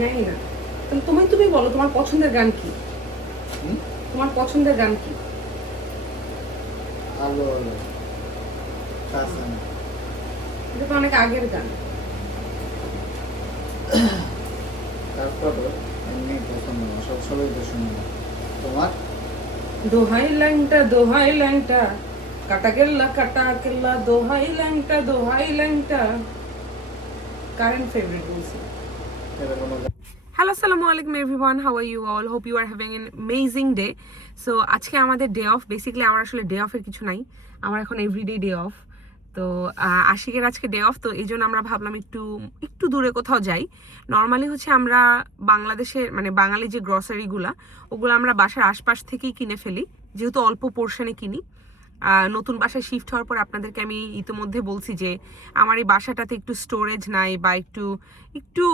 জানি না। তাহলে তুমি বলো তোমার পছন্দের গান কি? তোমার পছন্দের গান কি? আলো আলো শাসন। এটা তো অনেক আগের গান। তারপরে এমনি পছন্দ না, সব সবাই তো শুনি না। তোমার? দোহাই ল্যাংটা কাটা কেল্লা দোহাই ল্যাংটা কারেন্ট ফেভারিট বলছি। এটা কোনো হ্যালো আসসালামু আলাইকুম everyone, how are you all? Hope you are having an amazing day. So আজকে আমাদের ডে অফ। বেসিক্যালি আমার আসলে ডে অফের কিছু নাই, আমার এখন এভরিডে ডে অফ। তো আশিকের আজকে ডে অফ, তো এই জন্য আমরা ভাবলাম একটু একটু দূরে কোথাও যাই। নর্মালি হচ্ছে আমরা বাংলাদেশের মানে বাঙালি যে গ্রসারিগুলা ওগুলো আমরা বাসার আশপাশ থেকেই কিনে ফেলি, যেহেতু অল্প পোর্শনে কিনি। নতুন বাসায় শিফট হওয়ার পর আপনাদেরকে আমি ইতিমধ্যে বলছি যে আমার এই বাসাটাতে একটু স্টোরেজ নাই বা একটু একটু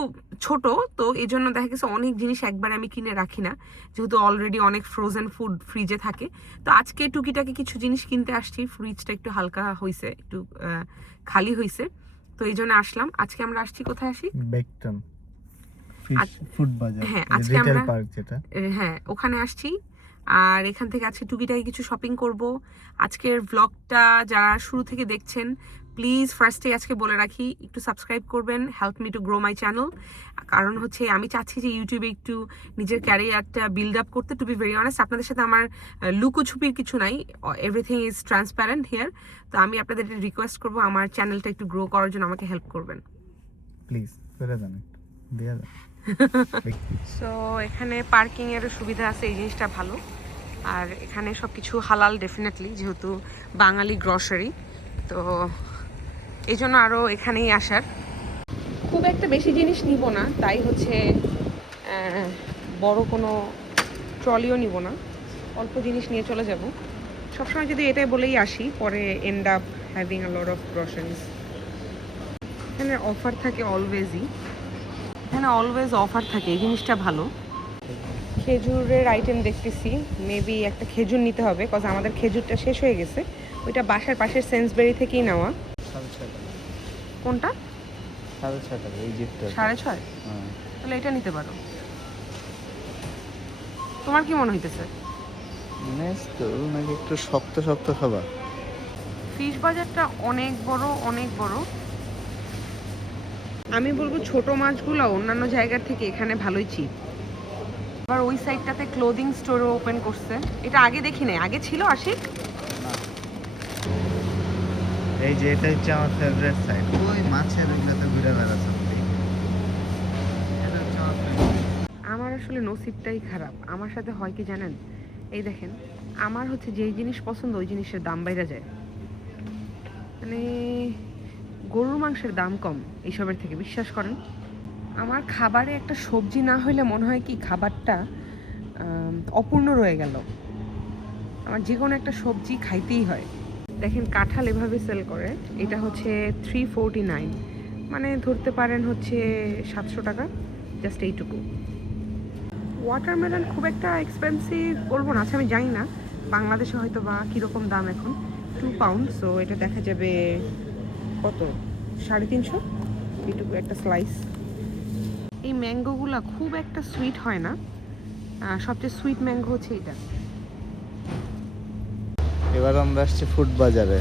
ছোট, তো এই জন্য দেখা গেছে অনেক জিনিস একবারে আমি কিনে রাখি না, যেহেতু অলরেডি অনেক ফ্রোজেন ফুড ফ্রিজে থাকে। তো আজকে টুকিটাকি কিছু জিনিস কিনতে আসছি, ফ্রিজটা একটু হালকা হয়েছে, একটু খালি হয়েছে, তো এই জন্য আসলাম। আজকে আমরা আসছি, কোথায় আসি? বেকটন ফিশ ফুড বাজার। হ্যাঁ আজকে রিটেল আমরা পার্ক যেটা। হ্যাঁ ওখানে আসছি। আর এখান থেকে আজকে টুকিটাকি কিছু শপিং করব। আজকের ব্লগটা যারা শুরু থেকে দেখছেন, প্লিজ ফার্স্টে আজকে বলে রাখি একটু সাবস্ক্রাইব করবেন, help me to grow my channel. কারণ হচ্ছে আমি চাচ্ছি যে ইউটিউবে একটু নিজের ক্যারিয়ারটা বিল্ড আপ করতে। টু বি ভেরি অনেস্ট, আপনাদের সাথে আমার লুকোছুপির কিছু নাই, এভরিথিং ইজ ট্রান্সপ্যারেন্ট হিয়ার। তো আমি আপনাদের রিকোয়েস্ট করবো আমার চ্যানেলটা একটু গ্রো করার জন্য আমাকে হেল্প করবেন প্লিজ করে দেন, একটু দিয়ে দেন। সো এখানে পার্কিং এরও সুবিধা আছে, এই জিনিসটা ভালো। আর এখানে সব কিছু হালাল ডেফিনেটলি, যেহেতু বাঙালি গ্রসারি, তো এই জন্য আরও এখানেই আসার। খুব একটা বেশি জিনিস নিব না, তাই হচ্ছে বড় কোনো ট্রলিও নিব না, অল্প জিনিস নিয়ে চলে যাব। সবসময় যদি এটাই বলেই আসি, পরে end up having a lot of groceries. এখানে অফার থাকে অলওয়েজই, এখানে অলওয়েজ অফার থাকে, এই জিনিসটা ভালো। খেজুরের আইটেম দেখতেছি, মেবি একটা খেজুর নিতে হবে, কজ আমাদের খেজুরটা শেষ হয়ে গেছে। ওইটা বাসার পাশের সেন্সবেরি থেকেই নেওয়া। কোনটা? 6.5 টাকা এই জিপটা। 6.5? তাহলে এটা নিতে পারো। তোমার কি মনে হইতেছে? নেস তো নাকি একটু শক্ত শক্ত খাবার। ফিশ বাজারটা অনেক বড়, অনেক বড়। আমি বলবো ছোট মাছগুলো অন্যান্য জায়গার থেকে এখানে ভালোই চিপ। আবার ওই সাইডটাতে ক্লোদিং স্টোরও ওপেন করছে, এটা আগে দেখি নাই। আগে ছিল আশিক? এই যে এটা হচ্ছে আমার ফেভারিট সাইড, ওই মাছের ওইগুলোতে ঘুরে বেড়াচ্ছে। আমার আসলে নসিবটাই খারাপ, আমার সাথে হয় কি জানেন, এই দেখেন আমার হচ্ছে যেই জিনিস পছন্দ ওই জিনিসের দাম বাইরে যায়। মানে গরুর মাংসের দাম কম এইসবের থেকে, বিশ্বাস করেন। আমার খাবারে একটা সবজি না হইলে মনে হয় কি খাবারটা অপূর্ণ রয়ে গেল। আমার যে কোনো একটা সবজি খাইতেই হয়। দেখেন কাঁঠাল এভাবে সেল করে, এটা হচ্ছে 349, মানে ধরতে পারেন হচ্ছে 700 টাকা, জাস্ট এইটুকু। ওয়াটারমেলন খুব একটা এক্সপেন্সিভ বলবো না, আচ্ছা আমি জানি না বাংলাদেশে হয়তো বা কীরকম দাম এখন। 2 পাউন্ড, সো এটা দেখা যাবে কত, 350, এইটুকু একটা স্লাইস। এই ম্যাঙ্গোগুলো খুব একটা সুইট হয় না, সবচেয়ে সুইট ম্যাঙ্গো হচ্ছে এটা। এবার আমরা আসছি ফুড বাজারে।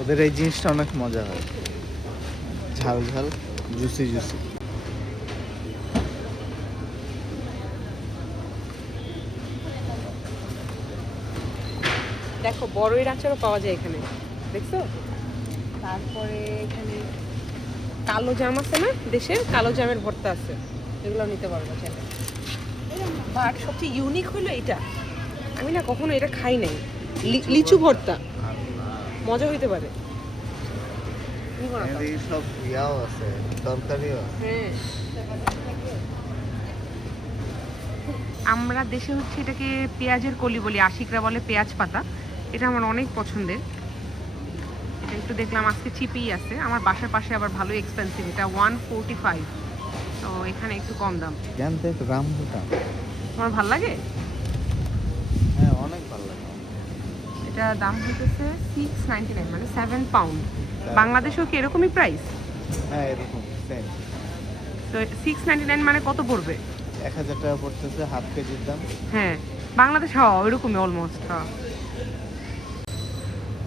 ওদের এই জিনিসটা অনেক মজা হয়, ঝাল ঝাল, জুসি জুসি। দেখো বড়ইর আচারও পাওয়া যায় এখানে, দেখছো? তারপরে এখানে কালো জাম আছে না, দেশের কালো জামের ভর্তা আছে, এগুলো নিতে পারবো চাইলে। বাট সবচেয়ে ইউনিক হলো এটা, আমি না কখনো এটা খাই নাই, লিচু ভর্তা। মজা হইতে পারে। নিবো না তো। এদিকে সব ইয়াও আছে, তরকারিও। হ্যাঁ, আমরা দেশে হচ্ছে এটাকে পেঁয়াজের কলি বলি, আশিকরা বলে পেঁয়াজ পাতা। এটা আমার অনেক পছন্দের। এটা একটু দেখলাম আজকে চিপেই আছে, আমার বাসার পাশে আবার ভালোই এক্সপেন্সিভ, এটা 145, তো এখানে একটু কম দাম। জানতে রামবুটান। তোমার ভাল লাগে? হ্যাঁ অনেক ভালো লাগে। এটা দাম হইতেছে 699, মানে 7 পাউন্ড। বাংলাদেশেও কি এরকমই প্রাইস? হ্যাঁ এরকম সেম। তো 699 মানে কত পড়বে? 1000 টাকা পড়তেছে হাফ কেজির দাম। হ্যাঁ, বাংলাদেশ হওয়া ওইরকমই অলমোস্ট। হ্যাঁ,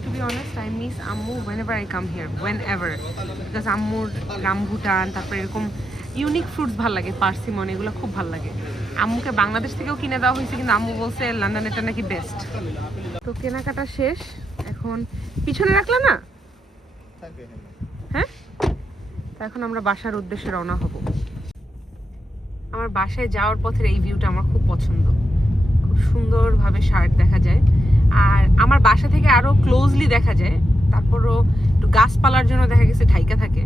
to be honest I miss আম্মু whenever I come here, whenever, because আম্মুর রামভুটান, তারপরে এরকম ইউনিক ফ্রুটস ভাল লাগে, পার্সিমন, এগুলো খুব ভাল লাগে। আম্মুকে বাংলাদেশ থেকেও কিনে দেওয়া হয়েছে, কিন্তু আম্মু বলছে লন্ডনেরটা নাকি বেস্ট। তো কেনাকাটা শেষ, এখন পিছনে রাখলে না? হ্যাঁ, তো এখন আমরা বাসার উদ্দেশ্যে রওনা হব। আমার বাসায় যাওয়ার পথের এই ভিউটা আমার খুব পছন্দ, খুব সুন্দরভাবে শার্ট দেখা যায়, আর আমার বাসা থেকে আরো ক্লোজলি দেখা যায়। তারপরও একটু গাছপালার জন্য দেখা গেছে ঢাইকা থাকে।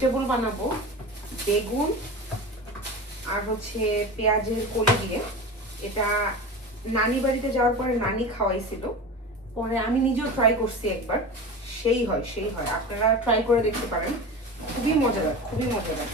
টেবল বানাবো বেগুন আর হচ্ছে পেঁয়াজের কলি দিয়ে। এটা নানি বাড়িতে যাওয়ার পরে নানি খাওয়াইছিল, পরে আমি নিজেও ট্রাই করছি একবার, সেই হয়। আপনারা ট্রাই করে দেখতে পারেন, খুবই মজাদার, খুবই মজাদার।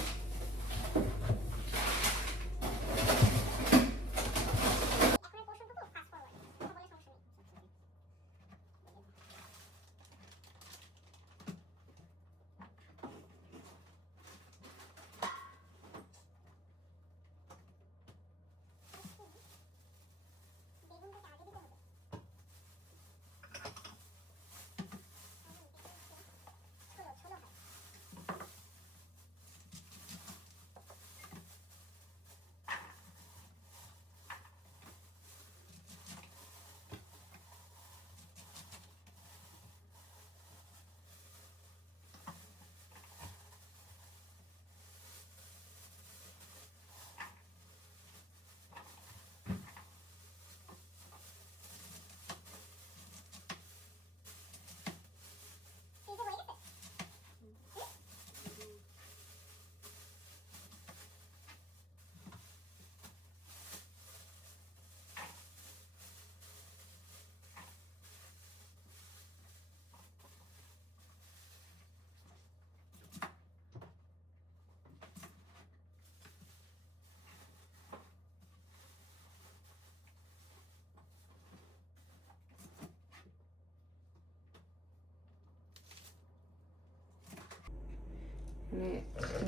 মানে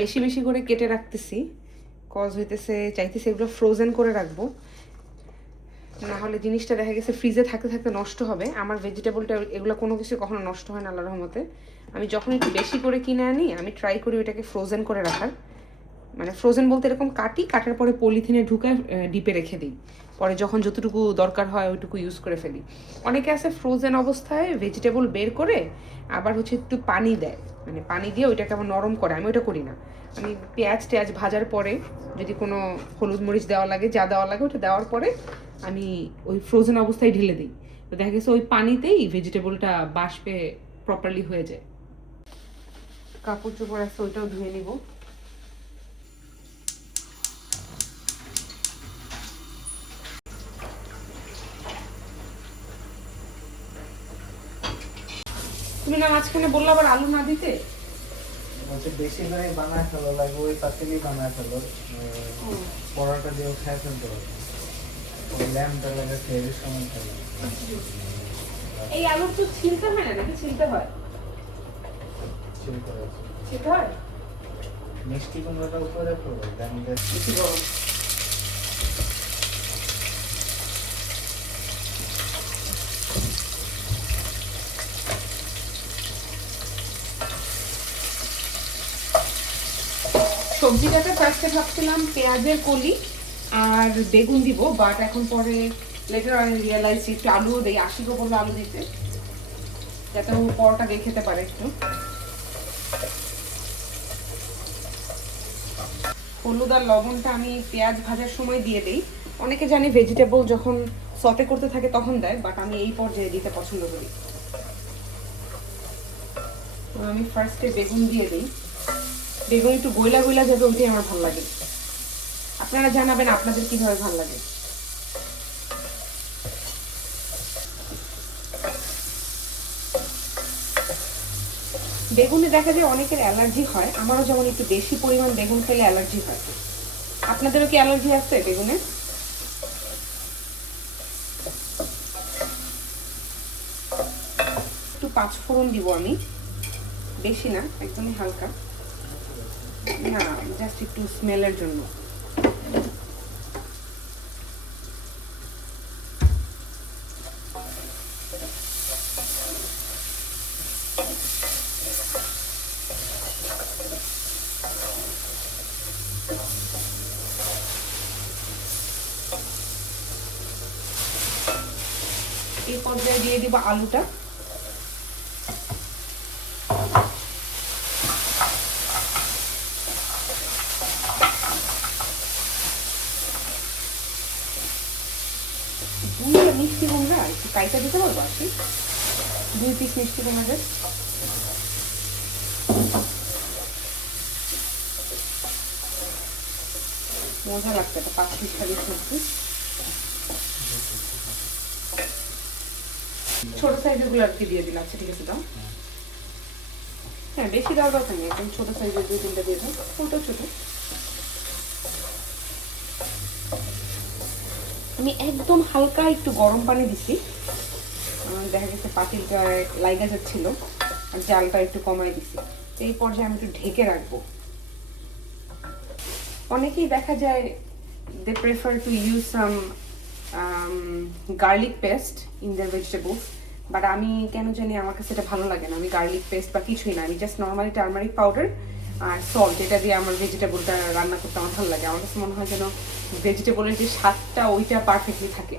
বেশি বেশি করে কেটে রাখতেছি, কজ হইতেছে চাইতেছি এগুলো ফ্রোজেন করে রাখবো, না হলে জিনিসটা দেখা গেছে ফ্রিজে থাকতে থাকতে নষ্ট হবে। আমার ভেজিটেবলটা এগুলো কোনো কিছু কখনো নষ্ট হয় না আল্লাহর রহমতে। আমি যখন একটু বেশি করে কিনে আনি আমি ট্রাই করি ওইটাকে ফ্রোজেন করে রাখার, মানে ফ্রোজেন বলতে এরকম কাটার পরে পলিথিনে ঢুকায় ডিপে রেখে দিই, পরে যখন যতটুকু দরকার হয় ওইটুকু ইউজ করে ফেলি। অনেকে আছে ফ্রোজেন অবস্থায় ভেজিটেবল বের করে আবার হচ্ছে একটু পানি দেয়, মানে পানি দিয়ে ওইটাকে আবার নরম করে, আমি ওইটা করি না। আমি পেঁয়াজ ভাজার পরে যদি কোনো হলুদ মরিচ দেওয়া লাগে, যা দেওয়া লাগে ওটা দেওয়ার পরে আমি ওই ফ্রোজেন অবস্থায় ঢেলে দিই, তো দেখা গেছে ওই পানিতেই ভেজিটেবলটা বাষ্পে প্রপারলি হয়ে যায়। কাপড় চোপড় আছে ওইটাও ধুয়ে নিব। তুমি না মাঝখানে বললো আবার আলু না দিতে। বলছে বেশি করে বানায় ফেলো, লাগবে ওই পাতিলি বানায় ফেলো, পরোটা দিয়েও খায় ফেলতে পারবে, ওই ল্যাম্পটা লাগে ফেরের সময় ফেলো। এই আলু তো ছিলতে হয় না নাকি? ছিলতে হয়, ছিলতে হয়। মিষ্টি কুমড়োটা উপরে রাখো, ল্যাম্পটা বেশি গরম। সবজিটাতে ফার্স্টে ভাবছিলাম পেঁয়াজের কলি আর বেগুন দিব, বাট এখন পরে লেটার অন রিয়েলাইজ একটু আলুও দিই, আশিকও বললো আলু দিতে, যাতে ও পরোটা দিয়ে খেতে পারে একটু। হলুদ আর লবণটা আমি পেঁয়াজ ভাজার সময় দিয়ে দিই। অনেকে জানি ভেজিটেবল যখন সতে করতে থাকে তখন দেয়, বাট আমি এই পর্যায়ে দিতে পছন্দ করি। তো আমি ফার্স্টে বেগুন দিয়ে দিই, বেগুন একটু গইলা গইলা যাবে, ওইটাই আমার ভালো লাগে। আপনারা জানাবেন আপনাদের কিভাবে ভালো লাগে। বেগুনে দেখা যায় অনেকের অ্যালার্জি হয়, আমারও যেমন একটু বেশি পরিমাণ বেগুন খেলে অ্যালার্জি হয়। আপনাদেরও কি অ্যালার্জি আছে বেগুনে? একটু পাঁচফোড়ন দিব আমি, বেশি না, একদমই হালকা। না, জাস্ট একটু স্মেলের জন্য। এই পর্যায়ে দিয়ে দিব আলুটা। মিষ্টি কুমড়া একটু কাইটা দিতে পারবো আর কি, 2 পিস মিষ্টি কুমড়া। মজা লাগছে একটা 5 পিস খালি সবজি। ছোট সাইজের গুলো আর কি দিয়ে দিলাম। আচ্ছা ঠিক আছে, দাও। হ্যাঁ, বেশি দেওয়ার দরকার নেই, একদম ছোট সাইজের 2-3টা দিয়ে দাও, ছোট ছোট। আমি একদম হালকা একটু গরম পানি দিছি, দেখা গেছে পাতিলটা লাইগা যাচ্ছিল আর জালটা একটু কমাই দিছি। এই পর্যায়ে আমি একটু ঢেকে রাখবো। অনেকেই দেখা যায় they prefer to use some garlic paste in their vegetables, but আমি কেন জানি আমার কাছে এটা ভালো লাগে না। আমি গার্লিক পেস্ট বা কিছুই না, আমি জাস্ট নর্মালি টার্মারিক পাউডার আর সল্ট, এটা দিয়ে আমার ভেজিটেবলটা রান্না করতে আমার ভালো লাগে। আমার কাছে মনে হয় যেন ভেজিটেবলের যে স্বাদটা ওইটা পারফেক্টলি থাকে।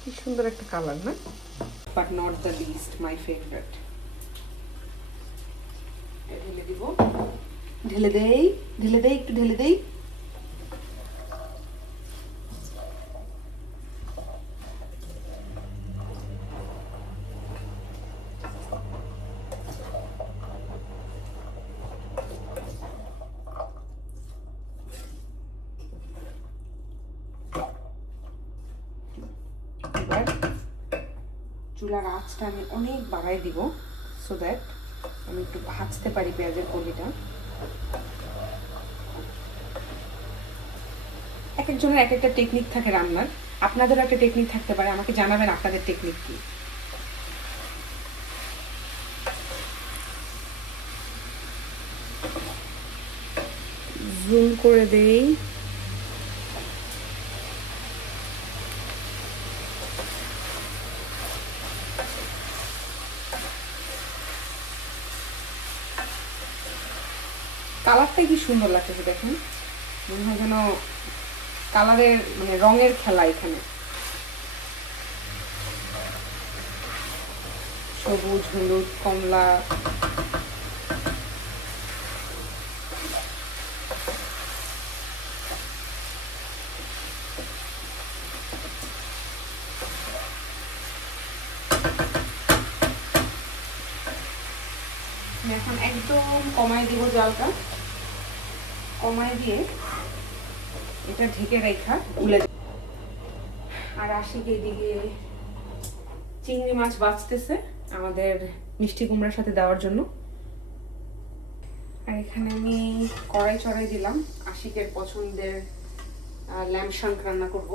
কি সুন্দর একটা কালার না, but not the least my favourite. ঢেলে দিব, ঢেলে দেই, ঢেলে দেই, একটু ঢেলে দেই। এবার চুলার আঁচটা আমি অনেক বাড়াই দিব, সো দ্যাট আমি একটু ভাজতে পারি পেঁয়াজের কলিটা। এক একজনের এক একটা টেকনিক থাকে রান্নার, আপনাদেরও একটা টেকনিক থাকতে পারে, আমাকে জানাবেন আপনাদের টেকনিক কি। জুম করে দেই। কালারটাই কি সুন্দর লাগছে দেখেন, মনে হয় যেন কালারের মানে রঙের খেলা এখানে। সবুজ, হলুদ, কমলা, এখন একদম কমাই দিব জালটা, কমাই দিয়ে এটা ঢেকে রেখা উলে। আর আশিক এদিকে চিংড়ি মাছ বাছতেছে আমাদের মিষ্টি কুমড়ার সাথে দেওয়ার জন্য। আর এখানে আমি কড়াই চড়াই দিলাম, আশিকের পছন্দের ল্যাম্ব শাঙ্ক রান্না করব।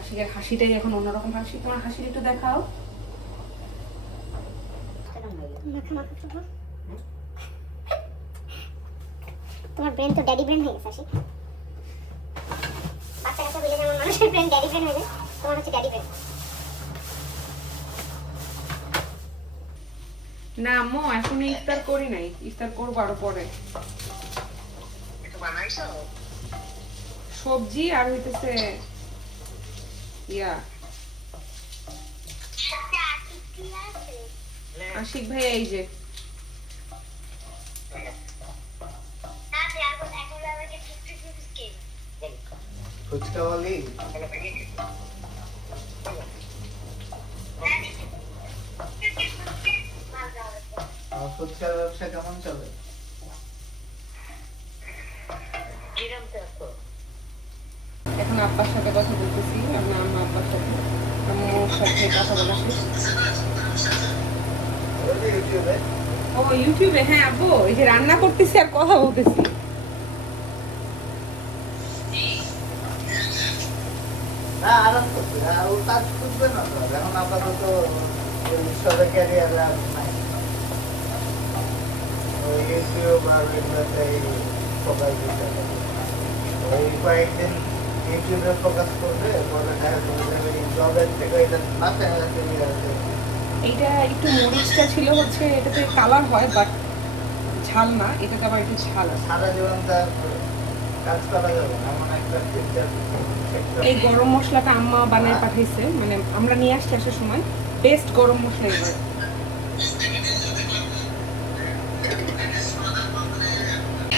আশিকের হাসিটাই এখন অন্যরকম। হাসি, তোমার হাসিটা একটু দেখাও। তোমার ব্রেন তো ড্যাডি ব্রেন হয়ে গেছে। আসি বাচ্চা কাচ্চা বলে যেমন মানুষের ব্রেন ড্যাডি ব্রেন হয়ে যায়, তোমার হচ্ছে ড্যাডি ব্রেন। না আম্মু, এখন ইফতার করি নাই, ইফতার করবো আরো পরে। সবজি আর হইতেছে ইয়া। আশিক ভাই এই যে ফুচকা বলি, ফুচকার ব্যবসা কেমন চলে? এখন আব্বার সাথে কথা বলতেছি, আমি আম্মা আব্বার সাথে, আম্মুর সাথে কথা বলা শেষ। ও ইউটিউবে? হ্যাঁ আব্বু, এই যে রান্না করতেছি আর কথা বলতেছি। না, আরাম করছে, ও কাজ করবে না তো এখন আপাতত। ক্যারিয়ার আর নাই, ও ওই ইউটিউব আর এগুলোতে ফোকাস দিতে হবে। ওই কয়েকদিন ইউটিউবে ফোকাস করলে পরে দেখা যাবে এই জবের থেকে এটা মাথায় রাখতে নিয়ে আসে। এইটা একটু মরিচটা ছিল হচ্ছে এটাতে কালার হয় বাট ঝাল না, এটাতে আবার একটু ঝাল আছে। সারা জীবন তার কাজ করা যাবে না, এমন একটা ফিল্টার এই গরম মশলাটা আম্মা বানায় পাঠাইছে, মানে আমরা নিয়ে আসছি আসার সময়, বেস্ট গরম মশলা এবার।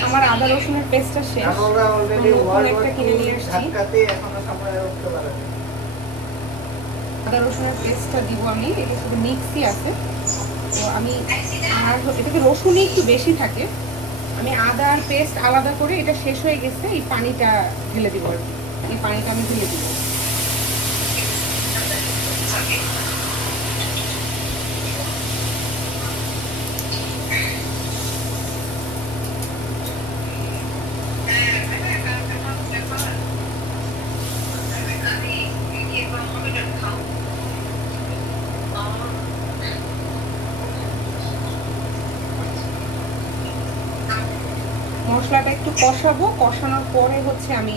আমার আদা রসুনের পেস্টটা শেষ, আমরা অলরেডি নতুন একটা কিনে নিয়ে আসছি। ধাক্কাতে এখনো সামনে উঠতে পারেনি। আদা রসুনের পেস্টটা দিব আমি, এটা শুধু মিক্সই আছে। তো আমি আর এটাতে রসুনই একটু বেশি থাকে, আমি আদার পেস্ট আলাদা করে এটা শেষ হয়ে গেছে, এই পানিটা ঢেলে দিব আর কি, এই পানিটা আমি ঢেলে দিব। মশলাটা একটু কষাবো, কষানোর পরে হচ্ছে আমি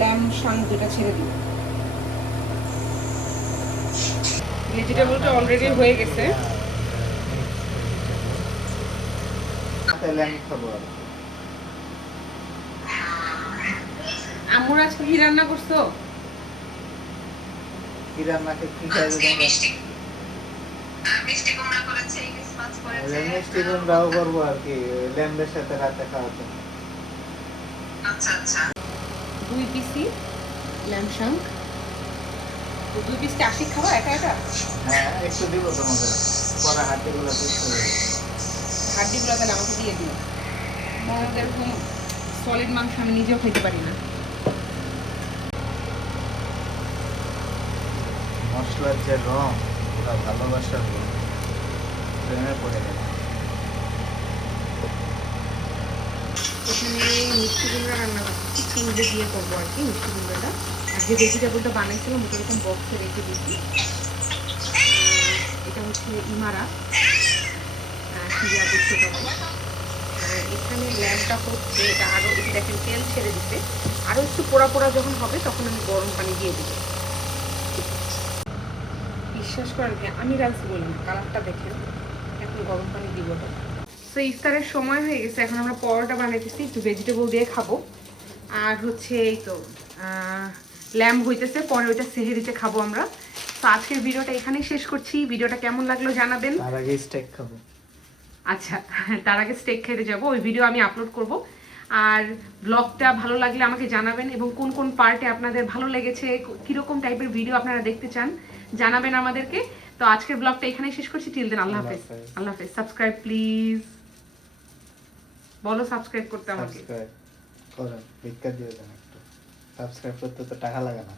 ল্যাম শাঙ্ক দুটা ছেড়ে দিব। ভেজিটেবলটা অলরেডি হয়ে গেছে। তাহলে আমি খাবো আর আম্মুর আজকে কি রান্না করছো? কি রান্নাকে কি খাইবে তোমরা? মিষ্টি কুমড়া করেছে, ইলিশ মাছ করেছে। মিষ্টি কুমড়াও করবো আর কি, ল্যাম্বের সাথে রাতে খাওয়াতে। আচ্ছা আচ্ছা। 2 পিসি ল্যাম শাঙ্ক। তো 2 পিসটা আশিক খাবা একা একা? হ্যাঁ একটু দিব তোমাদের, পরে হাড্ডিগুলো পিস করে দেবো। হাড্ডিগুলো তাহলে আমাকে দিয়ে দিও, মনে হয় এরকম সলিড মাংস আমি নিজেও খেতে পারি না। মশলার যে রং, ওটা ভালোবাসার রং, প্রেমে পড়ে গেল। এখানে মিষ্টি কুমড়া রান্না করছি, চিংড়ি দিয়ে করবো আর কি মিষ্টি কুমড়াটা। আর যে ভেজিটেবলটা বানাইছিলাম ওটা এরকম বক্সে রেখে দিচ্ছি। এটা হচ্ছে ইমারা সিরিয়া ছোটো। আর এখানে ল্যাম্পটা হচ্ছে, এটা আরও একটু দেখেন তেল ছেড়ে দিতে, আরও একটু পোড়া পোড়া যখন হবে তখন আমি গরম পানি দিয়ে দেবো। বিশ্বাস করেন কি আমি রাইস বলি না, কালারটা দেখেন, এখন গরম পানি দিব। তো ইফতারের সময় হয়ে গেছে, এখন আমরা পরোটা বানাইতেছি, একটু ভেজিটেবল দিয়ে খাবো। আর হচ্ছে এই তো ল্যাম্প হইতেছে, পরে ওইটা সেহেরিতে খাবো আমরা। তো আজকের ভিডিওটা এখানেই শেষ করছি। ভিডিওটা কেমন লাগলো জানাবেন। তার আগে স্টেক খাবো। আচ্ছা, তার আগে স্টেক খেতে যাবো, ওই ভিডিও আমি আপলোড করব। আর ব্লগটা ভালো লাগলে আমাকে জানাবেন, এবং কোন কোন পার্টে আপনাদের ভালো লেগেছে, কীরকম টাইপের ভিডিও আপনারা দেখতে চান জানাবেন আমাদেরকে। তো আজকের ব্লগটা এখানেই শেষ করছি। টিল দেন, আল্লাহ হাফেজ। আল্লাহ হাফেজ। সাবস্ক্রাইব প্লিজ, বলো সাবস্ক্রাইব করতে আমাকে। সাবস্ক্রাইব করো, ভিক্ষা দিয়ে দেন একটু। সাবস্ক্রাইব করতে তো টাকা লাগে না।